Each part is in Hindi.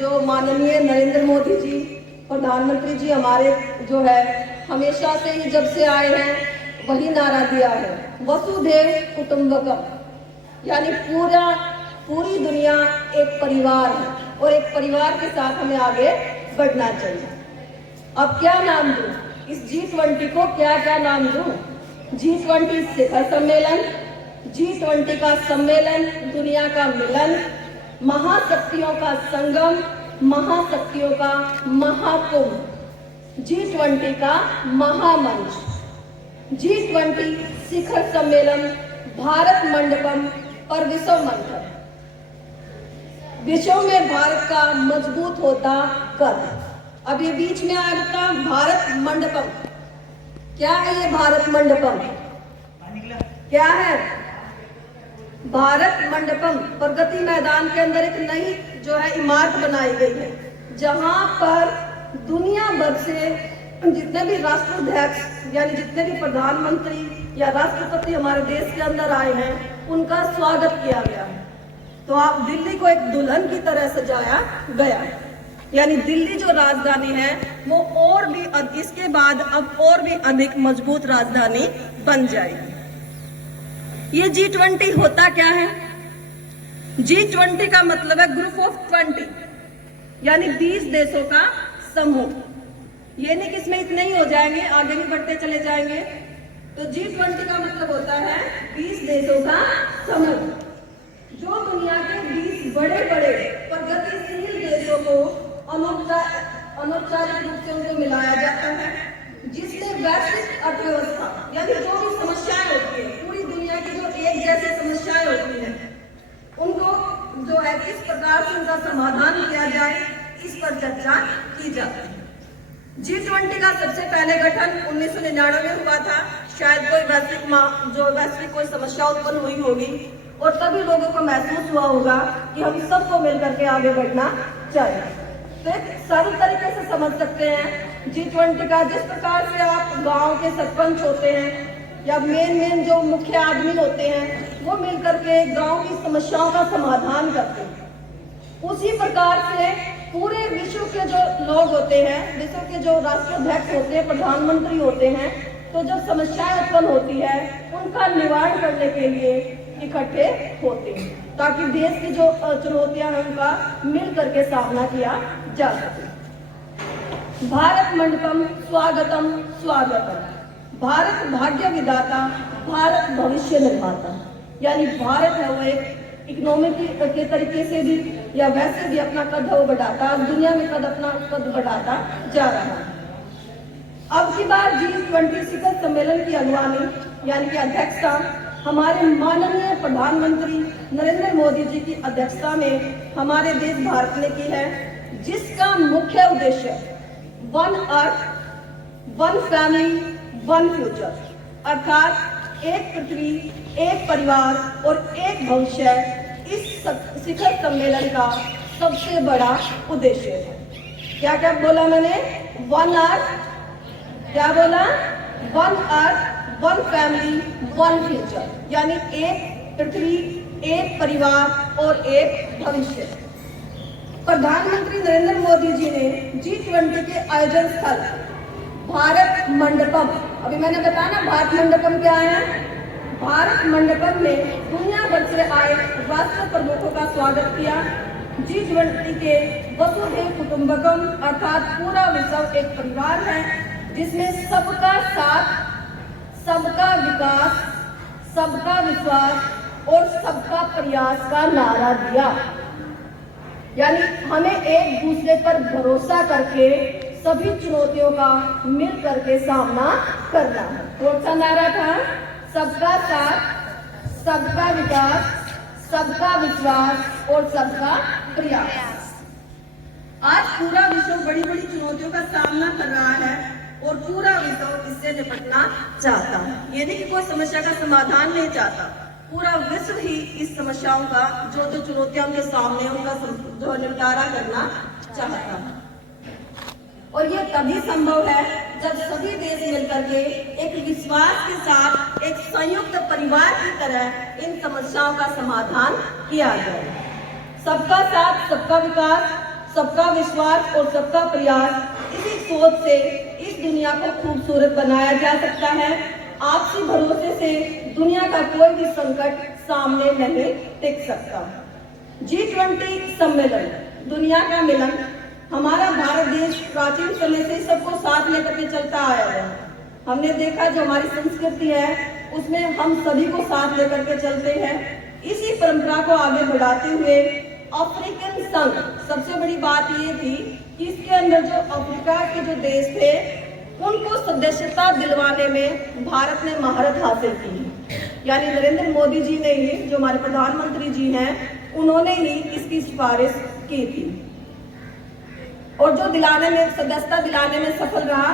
जो माननीय नरेंद्र मोदी जी प्रधानमंत्री जी हमारे जो है हमेशा से ही जब से आए हैं वही नारा दिया है, वसुधैव कुटुंबकम, यानी पूरी दुनिया एक परिवार है और एक परिवार के साथ हमें आगे बढ़ना चाहिए। अब क्या नाम दूं इस G20 को, क्या क्या नाम दूं? G20 शिखर सम्मेलन, G20 का सम्मेलन, दुनिया का मिलन, महाशक्तियों का संगम, महाशक्तियों का महाकुंभ, G20 का महामंच, G20 शिखर सम्मेलन, भारत मंडपम और विश्व मंथन। विश्व में भारत का मजबूत होता कद। अब ये बीच में आया था भारत मंडपम। क्या है ये भारत मंडपम? क्या है भारत मंडपम? प्रगति मैदान के अंदर एक नई जो है इमारत बनाई गई है, जहां पर दुनिया भर से जितने भी राष्ट्राध्यक्ष यानी जितने भी प्रधानमंत्री या राष्ट्रपति हमारे देश के अंदर आए हैं उनका स्वागत किया गया है। तो आप दिल्ली को एक दुल्हन की तरह सजाया गया है, यानी दिल्ली जो राजधानी है वो और भी इसके बाद अब और भी अधिक मजबूत राजधानी बन जाएगी। ये G20 होता क्या है? G20 का मतलब है ग्रुप ऑफ 20, यानी 20 देशों का समूह। ये नहीं कि इसमें इतने ही हो जाएंगे, आगे भी बढ़ते चले जाएंगे। तो G20 का मतलब होता है 20 देशों का समूह, जो दुनिया के 20 बड़े बड़े प्रगतिशील देशों को अनौपचारिक रूप से उनको मिलाया जाता है, जिससे वैश्विक अर्थव्यवस्था यानी जो भी समस्याएं होती है पूरी दुनिया की, जो एक जैसी समस्याएं होती हैं, उनको जो है किस प्रकार से उनका समाधान किया जाए, इस पर चर्चा की जाती है। G20 का सबसे पहले गठन 1999 में हुआ था। शायद कोई वैश्विक कोई समस्या उत्पन्न हुई होगी और तभी लोगों को महसूस हुआ होगा कि हम सबको मिलकर के आगे बढ़ना चाहिए। तो एक सरल तरीके से समझ सकते हैं G20 का, जिस प्रकार से आप गांव के सरपंच होते हैं या मेन जो मुख्य आदमी होते हैं वो मिलकर के गांव की समस्याओं का समाधान करते हैं, उसी प्रकार से पूरे विश्व के जो लोग होते हैं, विश्व के जो राष्ट्राध्यक्ष होते हैं, प्रधानमंत्री होते हैं, तो जब समस्याएं उत्पन्न होती है उनका निवारण करने के लिए इकट्ठे होते हैं, ताकि देश की जो चुनौतियां हैं उनका मिल करके सामना किया जा सके। भारत मंडपम स्वागतम स्वागतम। भारत भाग्य विधाता, भारत भविष्य निर्माता, यानी भारत है वो एक इकोनॉमिक के तरीके से भी या वैसे भी अपना कद वो बढ़ाता, दुनिया में अपना कद बढ़ाता जा रहा है। अब की बार G20 शिखर सम्मेलन की अगवानी यानी कि अध्यक्षता हमारे माननीय प्रधानमंत्री नरेंद्र मोदी जी की अध्यक्षता में हमारे देश भारत ने की है, जिसका मुख्य उद्देश्य one earth, one family, one future, अर्थात एक पृथ्वी, एक परिवार और एक भविष्य, इस शिखर सम्मेलन का सबसे बड़ा उद्देश्य है। क्या क्या बोला मैंने? वन अर्थ, क्या बोला? One earth, one family, one future, यानी एक पृथ्वी, एक परिवार और एक भविष्य। प्रधानमंत्री नरेंद्र मोदी जी ने G20 के आयोजन स्थल भारत मंडपम, अभी मैंने बताया ना भारत मंडपम क्या है, भारत मंडपम में दुनिया भर से आए राष्ट्र प्रमुखों का स्वागत किया। G20 के वसुधैव कुटुंबकम अर्थात पूरा विश्व एक परिवार है, जिसमें सबका साथ, सबका विकास, सबका विश्वास और सबका प्रयास का नारा दिया। यानी हमें एक दूसरे पर भरोसा करके सभी चुनौतियों का मिल करके सामना करना है। कौन सा नारा था? सबका साथ, सबका विकास, सबका विश्वास और सबका प्रयास। आज पूरा विश्व बड़ी बड़ी चुनौतियों का सामना कर रहा है और पूरा विश्व इससे निपटना चाहता है। ये नहीं कि कोई समस्या का समाधान नहीं चाहता, पूरा विश्व ही इस समस्याओं का जो चुनौतियां उनके सामने उनका जो निपटारा करना चाहता है। और ये तभी संभव है जब सभी देश मिलकर के एक विश्वास के साथ एक संयुक्त परिवार की तरह इन समस्याओं का समाधान किया जाए। सबका साथ, सबका विकास, सबका विश्वास और सबका प्रयास, इसी सोच से इस दुनिया को खूबसूरत बनाया जा सकता है। आपसी भरोसे से दुनिया का कोई भी संकट सामने नहीं टिक सकता। G20 सम्मेलन, दुनिया का मिलन। हमारा भारत देश प्राचीन समय से सबको साथ लेकर के चलता आया है। हमने देखा जो हमारी संस्कृति है उसमें हम सभी को साथ लेकर के चलते हैं। इसी परंपरा को आगे बढ़ाते हुए अफ्रीकन संघ, सबसे बड़ी बात ये थी कि इसके अंदर जो अफ्रीका के जो देश थे उनको सदस्यता दिलवाने में भारत ने महारत हासिल की। यानी नरेंद्र मोदी जी ने ही, जो हमारे प्रधानमंत्री जी हैं, उन्होंने ही इसकी सिफारिश की थी और जो सदस्यता दिलाने में सफल रहा।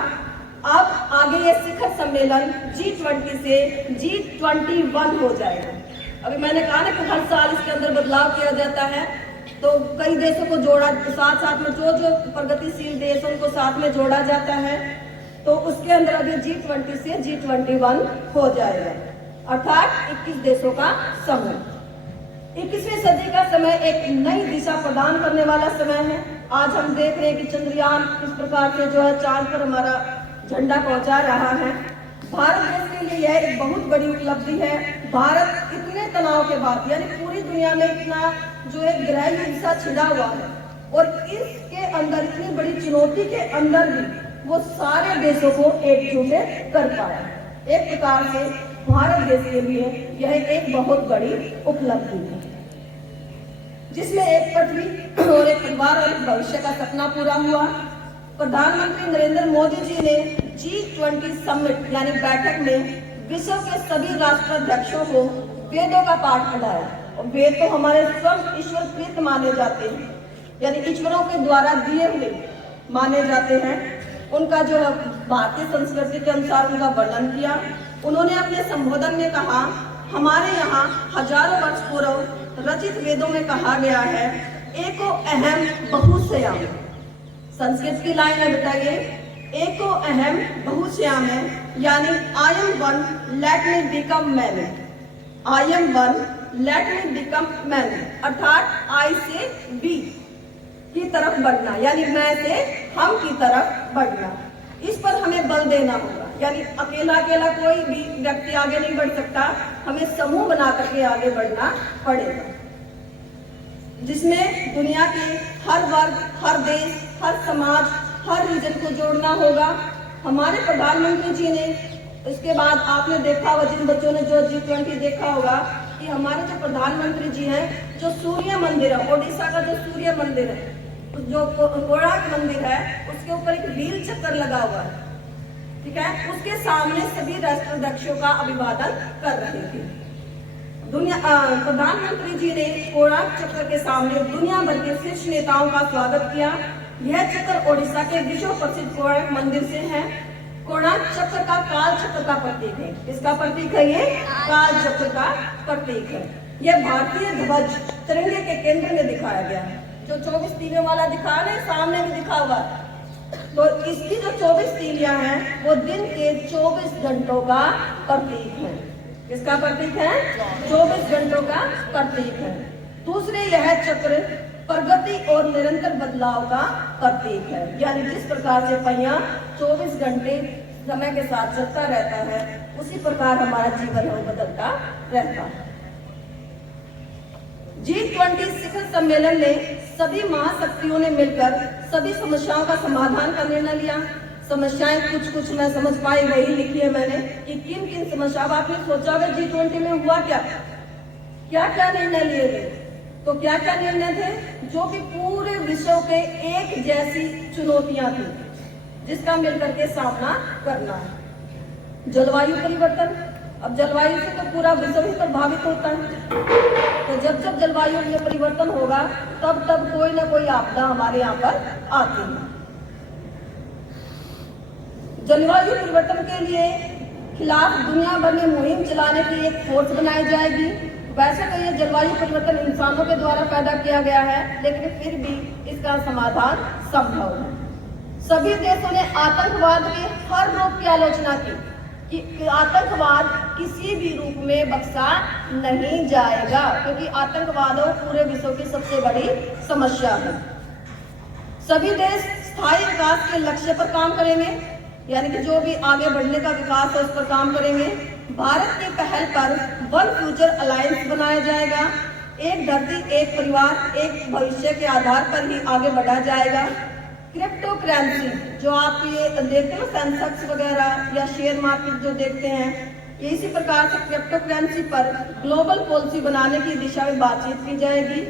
अब आगे ये शिखर सम्मेलन G20 से G21 हो जाएगा। अभी मैंने कहा ना कि हर साल इसके अंदर बदलाव किया जाता है, तो कई देशों को जोड़ा, साथ साथ में जो प्रगतिशील देश उनको साथ में जोड़ा जाता है। तो उसके अंदर अभी G20 से G21 हो जाएगा, अर्थात 21 देशों का समूह। 21वीं सदी का समय एक नई दिशा प्रदान करने वाला समय है। आज हम देख रहे हैं कि चंद्रयान किस प्रकार से जो है चांद पर हमारा झंडा पहुंचा रहा है। भारत देश के लिए यह एक बहुत बड़ी उपलब्धि है। भारत इतने तनाव के बाद, यानी पूरी दुनिया में इतना जो है ग्रह हिंसा छिड़ा हुआ है और इसके अंदर इतनी बड़ी चुनौती के अंदर भी वो सारे देशों को एकजुट कर पाया। एक प्रकार से भारत देश के लिए यह एक बहुत बड़ी उपलब्धि है, जिसमें एक पृथ्वी और एक परिवार और एक भविष्य का सपना पूरा हुआ। प्रधानमंत्री नरेंद्र मोदी जी ने G20 समिट यानी बैठक में विश्व के सभी राष्ट्राध्यक्षों को वेदों का पाठ पढ़ाया। और वेद तो हमारे स्वयं ईश्वर प्रीत माने जाते हैं, यानी ईश्वरों के द्वारा दिए हुए माने जाते हैं। उनका जो भारतीय संस्कृति के अनुसार उनका वर्णन किया। उन्होंने अपने संबोधन में कहा, हमारे यहाँ हजारों वर्ष पूर्व रचित वेदों में कहा गया है, एको अहम बहुश्याम। संस्कृत की लाइन है, बताइए, एको अहम बहुश्याम है, यानी I am one let me become many. I am one let me become many, अर्थात आई से बी की तरफ बढ़ना, यानी मैं से हम की तरफ बढ़ना। इस पर हमें बल देना होगा, यानी अकेला अकेला कोई भी व्यक्ति आगे नहीं बढ़ सकता, हमें समूह बना करके आगे बढ़ना पड़ेगा, जिसमें दुनिया के हर वर्ग, हर देश, हर समाज, हर रीजन को जोड़ना होगा। हमारे प्रधानमंत्री जी ने, इसके बाद आपने देखा होगा, जिन बच्चों ने जो G20 देखा होगा, कि हमारे जो प्रधानमंत्री जी हैं, जो सूर्य मंदिर है, ओडिशा का जो सूर्य मंदिर है, जो कोणार्क मंदिर है, उसके ऊपर एक व्हील चक्कर लगा हुआ है, ठीक है, उसके सामने सभी राष्ट्राध्यक्षों का अभिवादन कर रहे थे। प्रधानमंत्री जी ने कोणार्क चक्र के सामने दुनिया भर के शीर्ष नेताओं का स्वागत किया। यह चक्र ओडिशा के विश्व प्रसिद्ध कोणार्क मंदिर से है। कोणार्क चक्र का काल चक्र का प्रतीक है। इसका प्रतीक है, ये काल चक्र का प्रतीक है। यह भारतीय ध्वज तिरंगे के केंद्र में दिखाया गया है। जो 24 तीलियों वाला दिखा है, सामने भी दिखा हुआ है। तो इसकी जो 24 तीलियां हैं, वो दिन के 24 घंटों का प्रतीक है। किसका प्रतीक है? 24 घंटों का प्रतीक है। दूसरे, यह चक्र प्रगति और निरंतर बदलाव का प्रतीक है, यानी जिस प्रकार से पहिया 24 घंटे समय के साथ चलता रहता है, उसी प्रकार हमारा जीवन है बदलता रहता है। G20 शिखर सम्मेलन में सभी महाशक्तियों ने मिलकर सभी समस्याओं का समाधान का निर्णय लिया। समस्याएं कुछ मैं समझ पाई, वही लिखी है मैंने, कि किन किन समस्याओं, आपने सोचा होगा G20 में हुआ क्या क्या निर्णय लिए गए। तो क्या क्या निर्णय थे, जो कि पूरे विश्व के एक जैसी चुनौतियां थी, जिसका मिलकर के सामना करना है। जलवायु परिवर्तन, अब जलवायु से तो पूरा विश्व ही प्रभावित होता है। तो जब जलवायु में परिवर्तन होगा, तब कोई ना कोई आपदा हमारे यहाँ पर आती है। जलवायु परिवर्तन के लिए खिलाफ दुनिया भर में मुहिम चलाने की एक फोर्स बनाई जाएगी। वैसे तो ये जलवायु परिवर्तन इंसानों के द्वारा पैदा किया गया है, लेकिन फिर भी इसका समाधान संभव है। सभी देशों ने आतंकवाद के हर रूप की आलोचना की कि आतंकवाद किसी भी रूप में बख्शा नहीं जाएगा, क्योंकि आतंकवाद पूरे विश्व की सबसे बड़ी समस्या है। सभी देश स्थायी विकास के लक्ष्य पर काम करेंगे, यानी कि जो भी आगे बढ़ने का विकास है उस पर काम करेंगे। भारत की पहल पर वन फ्यूचर अलायंस बनाया जाएगा। एक धरती एक परिवार एक भविष्य के आधार पर ही आगे बढ़ा जाएगा। क्रिप्टो करेंसी जो आप ये देखते हैं सेंसेक्स वगैरह या शेयर मार्केट जो देखते हैं, ये इसी प्रकार से क्रिप्टो करेंसी पर ग्लोबल पॉलिसी बनाने की दिशा में बातचीत की जाएगी।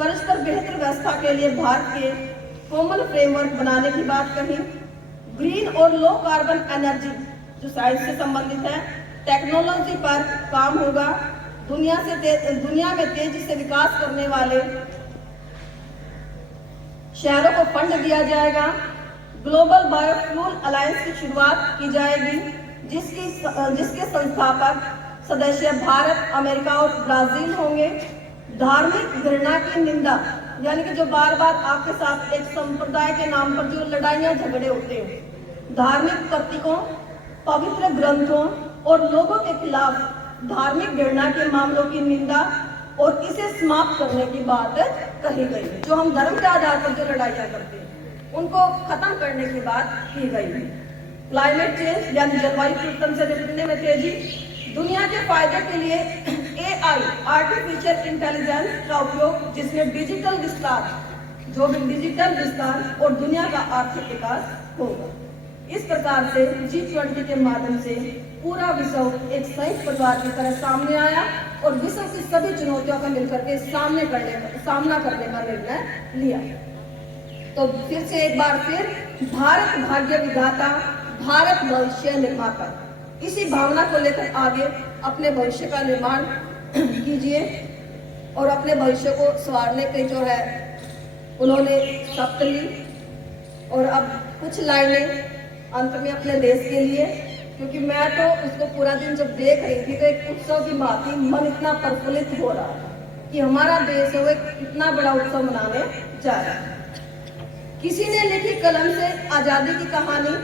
कर्ज पर बेहतर व्यवस्था के लिए भारत के कॉमन फ्रेमवर्क बनाने की बात कही। ग्रीन और लो कार्बन एनर्जी जो साइंस से संबंधित है, टेक्नोलॉजी पर काम होगा। दुनिया में तेजी से विकास करने वाले शहरों को फंड दिया जाएगा। ग्लोबल बायोफ्यूल अलायंस की शुरुआत की जाएगी, जिसके संस्थापक सदस्य भारत, अमेरिका और ब्राजील होंगे। धार्मिक घृणा की निंदा, यानी कि जो बार बार आपके साथ एक संप्रदाय के नाम पर जो लड़ाइयां झगड़े होते हैं, धार्मिक प्रतीकों, पवित्र ग्रंथों और लोगों के खिलाफ धार्मिक घृणा के मामलों की निंदा और इसे समाप्त करने की बात कही गई है। जो हम धर्म के आधार पर जो लड़ाइयां करते हैं उनको खत्म करने की बात की गई है। क्लाइमेट चेंज यानी जलवायु परिवर्तन से निपटने में तेजी, दुनिया के फायदे के लिए AI आर्टिफिशियल इंटेलिजेंस का उपयोग, जिसमें डिजिटल विस्तार और दुनिया का आर्थिक विकास होगा। इस प्रकार से G20 के माध्यम से पूरा विश्व एक संयुक्त परिवार की तरह सामने आया और विश्व की सभी चुनौतियों का मिलकर के सामना करने का निर्णय लिया। तो फिर से एक बार फिर भारत भाग्य विधाता, भारत भविष्य निर्माता, इसी भावना को लेकर आगे अपने भविष्य का निर्माण कीजिए और अपने भविष्य को संवारने के जो है उन्होंने शपथ ली। और अब कुछ लाइनें अंत में अपने देश के लिए, क्योंकि मैं तो उसको पूरा दिन जब देख रही थी तो एक उत्सव की बात थी, मन इतना प्रफुल्लित हो रहा था कि हमारा देश है वो इतना बड़ा उत्सव मनाने जा रहा है। किसी ने लिखी कलम से आजादी की कहानी,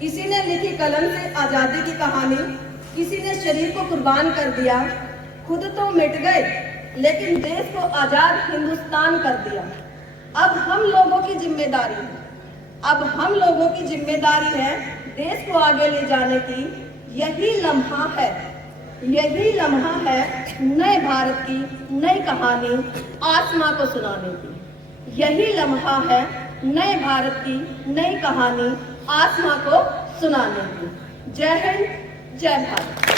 किसी ने लिखी कलम से आजादी की कहानी, किसी ने शरीर को कुर्बान कर दिया। खुद तो मिट गए लेकिन देश को आजाद हिंदुस्तान कर दिया। अब हम लोगों की जिम्मेदारी है, अब हम लोगों की जिम्मेदारी है देश को आगे ले जाने की। यही लम्हा है, यही लम्हा है नए भारत की नई कहानी आसमां को सुनाने की। यही लम्हा है नए भारत की नई कहानी आसमां को सुनाने की। जय हिंद, जय भारत।